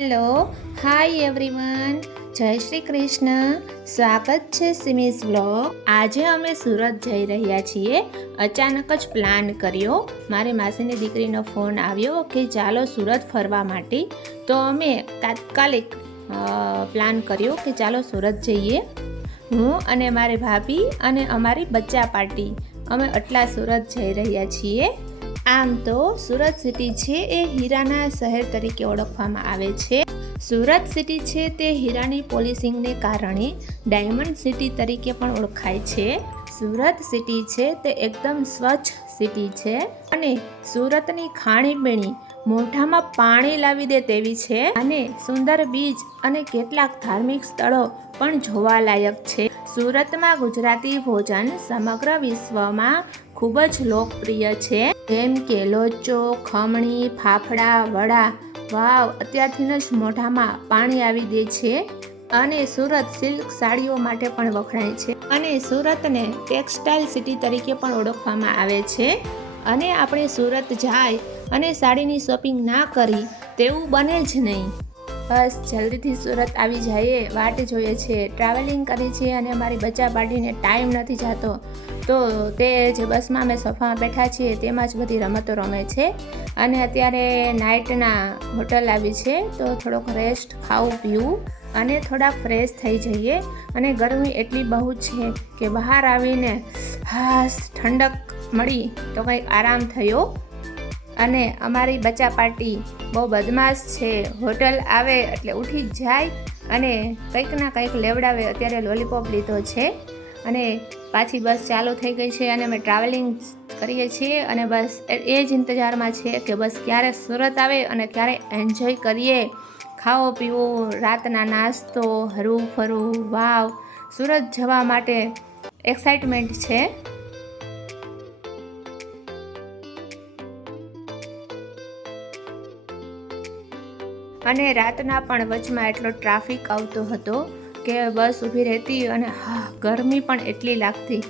Hello, hi everyone. જય શ્રી કૃષ્ણ. સ્વાગત છે સિમિસ બ્લોગ. આજે અમે સુરત જઈ રહ્યા છીએ. અચાનક જ પ્લાન કર્યો. મારી માસીની દીકરીનો ફોન આવ્યો કે ચાલો સુરત ફરવા માટે. તો અમે તાત્કાલિક પ્લાન કર્યો કે ચાલો સુરત જઈએ. હું અને મારી ભાભી અને અમારી બચ્ચા પાર્ટી. અમે આટલા સુરત જઈ રહ્યા છીએ. આમ તો સુરત સિટી છે એ હીરાના શહેર તરીકે ઓળખવામાં આવે છે. સુરત સિટી છે તે હીરાની પોલિશિંગને કારણે ડાયમંડ સિટી તરીકે પણ ઓળખાય છે. સુરત સિટી છે તે એકદમ સ્વચ્છ સિટી છે અને સુરતની ખાણીપીણી મોઢામાં પાણી લાવી દે તેવી છે. અને સુંદર બીચ અને કેટલાક ધાર્મિક સ્થળો પણ જોવાલાયક છે. સુરતમાં ગુજરાતી ભોજન સમગ્ર વિશ્વમાં ખૂબ જ લોકપ્રિય છે. જેમ કે લોચો, ખમણી, ફાફડા, વડા, વાવ અત્યારથી જ મોઢામાં પાણી આવી દે છે અને સુરત સિલ્ક સાડીઓ માટે પણ વખણાય છે. અને સુરતને ટેક્સટાઇલ સિટી તરીકે પણ ઓળખવામાં આવે છે. અને આપણે સુરત જાય અને સાડીની શોપિંગ ના કરી તેવું બને જ નહીં. બસ, જલ્દીથી સુરત આવી જઈએ, વાટ જોઈએ છે ટ્રાવેલિંગ કરી છે અને અમારી બચ્ચા પાર્ટીને ટાઈમ નથી જતો. તો તે જે બસમાં અમે સોફામાં બેઠા છીએ, તેમાં જ બધી રમતો રમે છે. અને અત્યારે નાઇટના હોટલ આવી છે, તો થોડોક રેસ્ટ ખાવું, પીવું અને થોડાક ફ્રેશ થઈ જઈએ. અને ગરમી એટલી બહુ છે કે બહાર આવીને હાસ, ઠંડક મળી તો કંઈક આરામ થયો. અને અમારી બચ્ચા પાર્ટી બહુ બદમાશ છે. હોટલ આવે એટલે ઉઠી જ જાય અને કંઈક ના કંઈક લેવડાવે. અત્યારે લોલીપોપ લીધો છે અને પાછી બસ ચાલુ થઈ ગઈ છે અને અમે ટ્રાવેલિંગ કરીએ છીએ અને બસ એ એ જ ઇંતજારમાં છે કે બસ ક્યારે સુરત આવે અને ક્યારે એન્જોય કરીએ. ખાવો પીવો રાતના નાસ્તો, હરવું ફરવું, વાવ. સુરત જવા માટે એક્સાઇટમેન્ટ છે. અને રાતના પણ વચમાં એટલો ટ્રાફિક આવતો હતો કે બસ ઊભી રહેતી અને હા, ગરમી પણ એટલી લાગતી.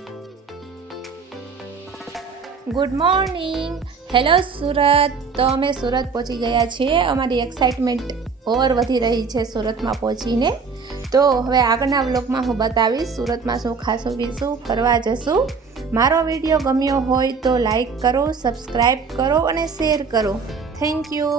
Good morning hello Surat. તો અમે સુરત પહોંચી ગયા છીએ. અમારી એક્સાઇટમેન્ટ ઓવર વધી રહી છે સુરતમાં પહોંચીને. તો હવે આગળના વ્લોગમાં હું બતાવીશ સુરતમાં શું ખાશું, પીશું, ફરવા જશું. મારો વીડિયો ગમ્યો હોય તો લાઈક કરો સબસ્ક્રાઈબ કરો અને શેર કરો. Thank you